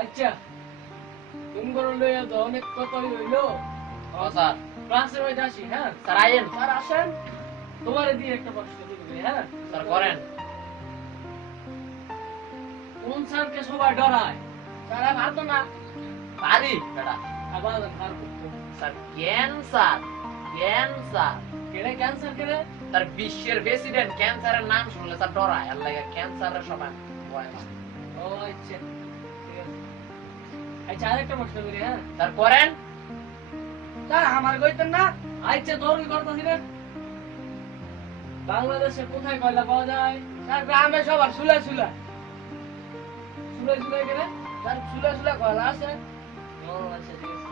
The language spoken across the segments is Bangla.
আচ্ছা তুমি করে লইয়া তো অনেক কথাই হইলো। স্যার ক্লাসের মধ্যে আসি। হ্যাঁ স্যার আইয়েন। স্যার আসেন, তোমারে দিয়ে একটা প্রশ্ন দিবে। হ্যাঁ স্যার করেন। কোন স্যারকে সবাই ডরায়? স্যার ভাবতো না পারি বেটা। আবার স্যার করতো। স্যার ক্যান্সার ক্যান্সার কেড়ে ক্যান্সার কেড়ে? তার বিশ্বের প্রেসিডেন্ট ক্যান্সারের নাম শুনলে স্যার ডরায়। আর লাগে ক্যান্সারের সবাই ভয় পায়। ও আচ্ছা ঠিক আছে। আচ্ছা আরেকটা প্রশ্ন করি। হ্যাঁ স্যার করেন। স্যার আমার কইতেন না। আচ্ছা তোর কি করতেছি রে? বাংলাদেশে কোথায় কয়লা পাওয়া যায়? স্যার গ্রামে সবার সুলা সুলা। সুলা সুলা কেন? স্যার সুলা সুলা কয়লা আছে। ও আচ্ছা ঠিক আছে।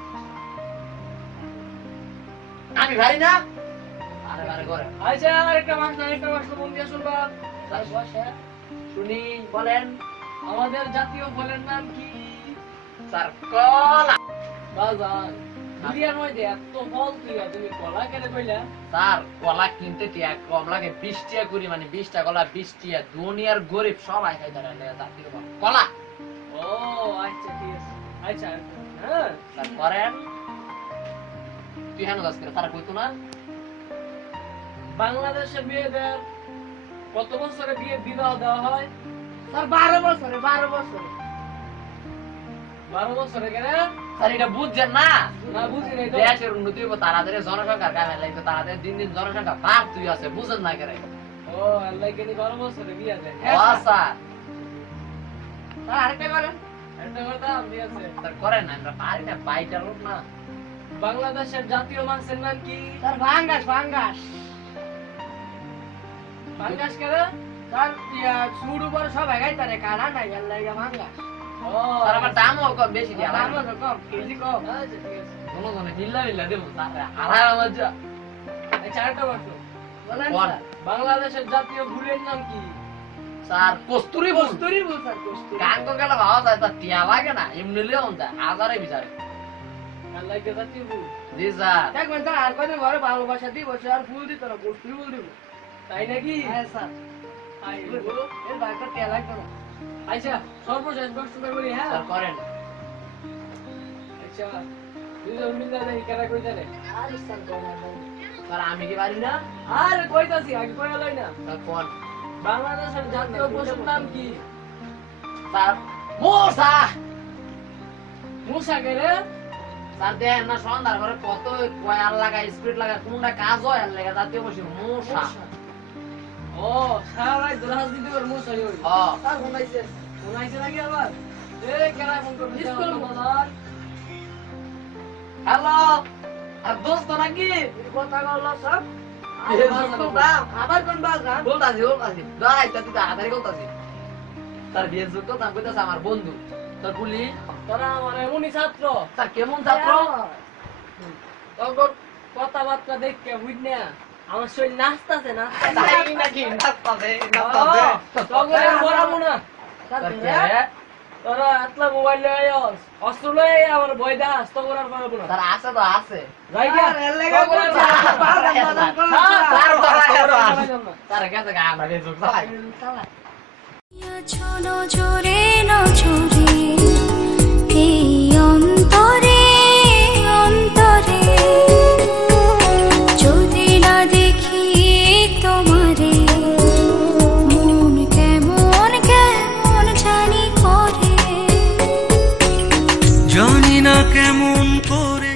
আমি পারি না। আরে আরে করেন। আচ্ছা আরেকটা মাস মন দিয়ে শুনবা। স্যার বসে শুনি বলেন। আমাদের জাতীয় ফলের নাম কি? স্যার কলা। বাজান দুনিয়ার মধ্যে এত ফল তুমি কলা কেন কইলা? স্যার কলা কিনতে টিয়া কম লাগে 20 টাকা করি, মানে 20 টাকা কলা 20 টাকা। দুনিয়ার গরিব সবাই খাই তারা জাতীয় ফল কলা। ও আচ্ছা ঠিক আছে। আচ্ছা হ্যাঁ স্যার করেন। তুই হেন গাছ করে তারা কইতো না। বাংলাদেশে মেয়েদের কত বছরে বিবাহ দেওয়া হয়? স্যার 12 বছরে। 12 বছরে। 12 বছরে কেন? স্যার এটা বুঝছেন না। না বুঝি নাই তো। দেশের উন্নতি হইব তাড়াতাড়ি, জনসংখ্যার কামে লাগবে তাড়াতাড়ি। দিন দিন জনসংখ্যা ভাগ তুই আছে বুঝেন না কেন? ও আল্লাহ কেন 12 বছরে বিয়ে দেয়? ও স্যার। স্যার আরেকটা করেন। একটা কথা ঠিক আছে। স্যার করেন না, আমরা পারি না, বাইটা লোক না। বাংলাদেশের জাতীয় মাছের নাম কি? Sir fungus. ফাঙ্গাস ফাঙ্গাস কেন? স্যার সুর উপর সব এগাই তারে কানা নাই আল্লাহ ফাঙ্গাস। ও স্যার আমার দামও কম বেশি দিয়া লাগে। দামও তো কম, কেজি কম। আচ্ছা ঠিক আছে। কোনো কোনো হিল্লা দেবো স্যার হারাই আমার যা। আচ্ছা আরেকটা প্রশ্ন বলেন বল। স্যার, বাংলাদেশের জাতীয় ফুলের নাম কি? স্যার কস্তুরি ফুল। কস্তুরি ফুল। স্যার কস্তুরি। কাঙ্গ গেলে ভাবা যায় তার টিয়া লাগে না, এমনি লিও যায় হাজারে বিচারে। আল্লাহ কে জাতীয় ফুল। জি স্যার। দেখবেন স্যার আর কয়দিন ঘরে ভালোবাসা দিব আর ফুল দিত না, কস্তুরি ফুল দিব। তাই নাকি? হ্যাঁ স্যার। আই গো এর বারটা টিয়া লাগতো না। আচ্ছা সর্বশেষ প্রশ্ন করি। হ্যাঁ স্যার করেন। আচ্ছা দুজন মিলে দেখি কেনা কই জানে। আরে স্যার কোনা স্যার আমি কি পারি না। আরে কইতাছি আগে কইয়া লই না। স্যার কোন। বাংলাদেশের জাতীয় পশুর নাম কি? স্যার মশা। মুসা কেরে? স্যার দেন না সন্ধ্যার ঘরে কত কয়াল লাগা স্পিড লাগা কোনটা কাজ হয় আর লাগা জাতীয় পশু মশা। ও সারাই রাজনীতি করে মুসা হই। হ্যাঁ স্যার শুনাইছে নাকি আবার? এই কেনা ফোন করবে স্কুল বাজার। হ্যালো আর দোস্ত নাকি কথা বললো সব। আবার কোন বাজার? বলতাছি দাঁড়াই তা তুই তাড়াতাড়ি বলতাছি। স্যার বিয়ে যুক্ত নাম কইতাছে আমার বন্ধু। তোর পুলি তোরা মানে উনি ছাত্র। স্যার কেমন ছাত্র? তখন কথাবার্তা দেখে বুঝ না আমার শরীর নাচতাছে না। তাই নাকি নাচতাছে তখন বরাবো না। স্যার কে? তোরা আতলা মোবাইল লয়ে আস, অস্ত্র লয়ে আমার ভয় দাস, তখন আর বরাবো না। স্যার আছে তো আছে। যাই গিয়া তখন আর স্যার গেছে গা আমরা বিয়ে যুক্ত চালাই। নজরে নজরে এই অন্তরে অন্তরে যদি না দেখি তোমারে মন কেমন কেমন জানি করে জানি না কেমন করে